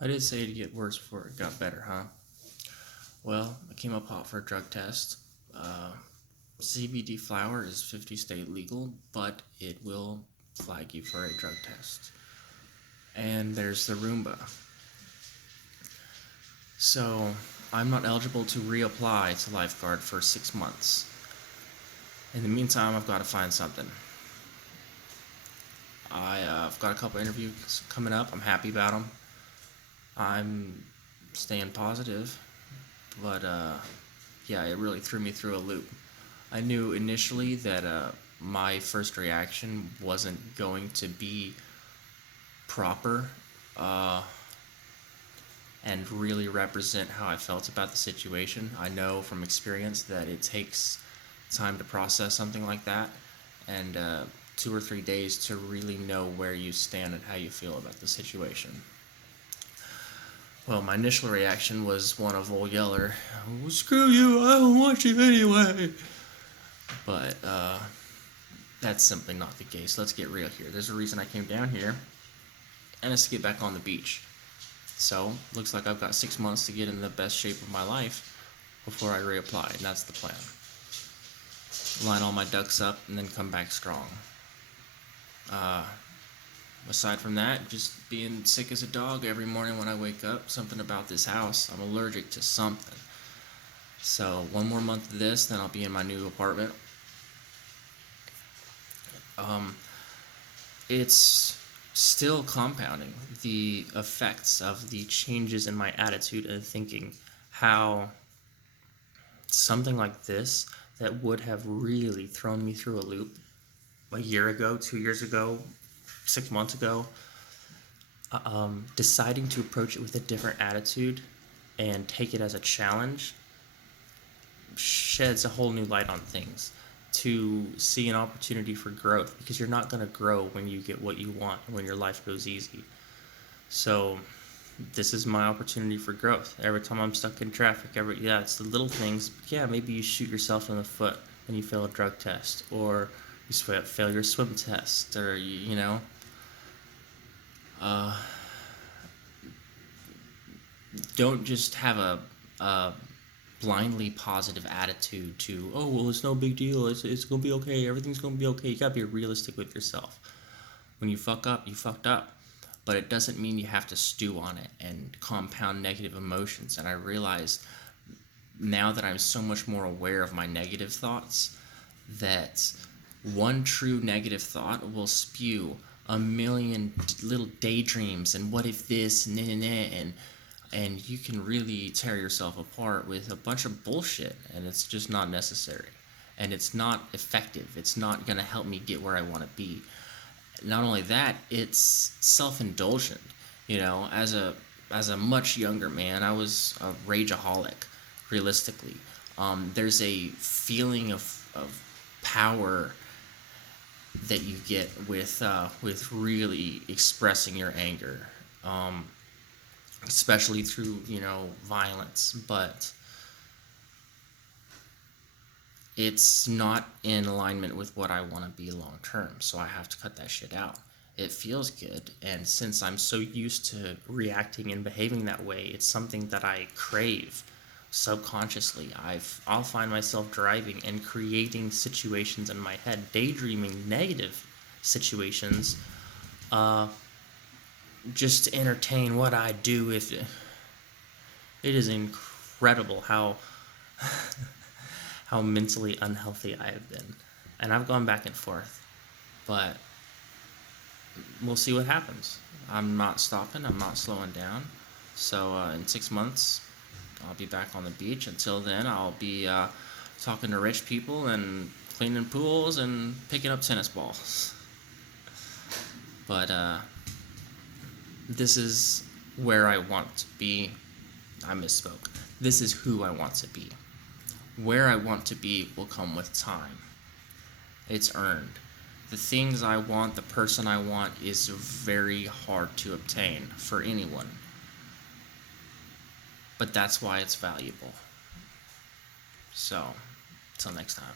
I did say it'd get worse before it got better, huh? Well, I came up hot for a drug test. Uh, CBD flower is 50 state legal, but it will flag you for a drug test. And there's the Roomba. So, I'm not eligible to reapply to lifeguard for 6 months. In the meantime, I've got to find something. I've got a couple interviews coming up. I'm happy about them. I'm staying positive, but yeah, it really threw me through a loop. I knew initially that my first reaction wasn't going to be proper uh, and really represent how I felt about the situation. I know from experience that it takes time to process something like that, and 2 or 3 days to really know where you stand and how you feel about the situation. Well, my initial reaction was one of old Yeller, "Well, screw you, I don't want you anyway." But that's simply not the case. Let's get real here. There's a reason I came down here, and it's to get back on the beach. So, looks like I've got 6 months to get in the best shape of my life before I reapply, and that's the plan. Line all my ducks up and then come back strong. Uh, Aside from that, just being sick as a dog every morning when I wake up. Something about this house. I'm allergic to something. So, one more month of this, then I'll be in my new apartment. Um, it's still compounding the effects of the changes in my attitude and thinking. How something like this that would have really thrown me through a loop a year ago, 2 years ago, 6 months ago, deciding to approach it with a different attitude and take it as a challenge sheds a whole new light on things, to see an opportunity for growth, because you're not going to grow when you get what you want and when your life goes easy. So this is my opportunity for growth. Every time I'm stuck in traffic, it's the little things. Yeah, maybe you shoot yourself in the foot and you fail a drug test, or you fail your swim test, or uh, don't just have a blindly positive attitude to, oh well, it's no big deal, it's gonna be okay, everything's gonna be okay. You gotta be realistic with yourself. When you fuck up, you fucked up, but it doesn't mean you have to stew on it and compound negative emotions. And I realize now that I'm so much more aware of my negative thoughts, that one true negative thought will spew a million little daydreams and what if this and you can really tear yourself apart with a bunch of bullshit, and it's just not necessary, and it's not effective. It's not going to help me get where I want to be. Not only that, it's self-indulgent. As a much younger man, I was a rageaholic. Realistically, there's a feeling of power that you get with really expressing your anger, especially through violence. But it's not in alignment with what I want to be long term, so I have to cut that shit out. It feels good, and since I'm so used to reacting and behaving that way, it's something that I crave subconsciously. I'll find myself driving and creating situations in my head, daydreaming negative situations, uh, just to entertain what I do. If it is incredible how how mentally unhealthy I have been, and I've gone back and forth, but we'll see what happens. I'm not stopping. I'm not slowing down. So in 6 months, I'll be back on the beach. Until then, I'll be talking to rich people and cleaning pools and picking up tennis balls. But this is where I want to be. I misspoke. This is who I want to be. Where I want to be will come with time. It's earned. The things I want, the person I want, is very hard to obtain for anyone. But that's why it's valuable. So, till next time.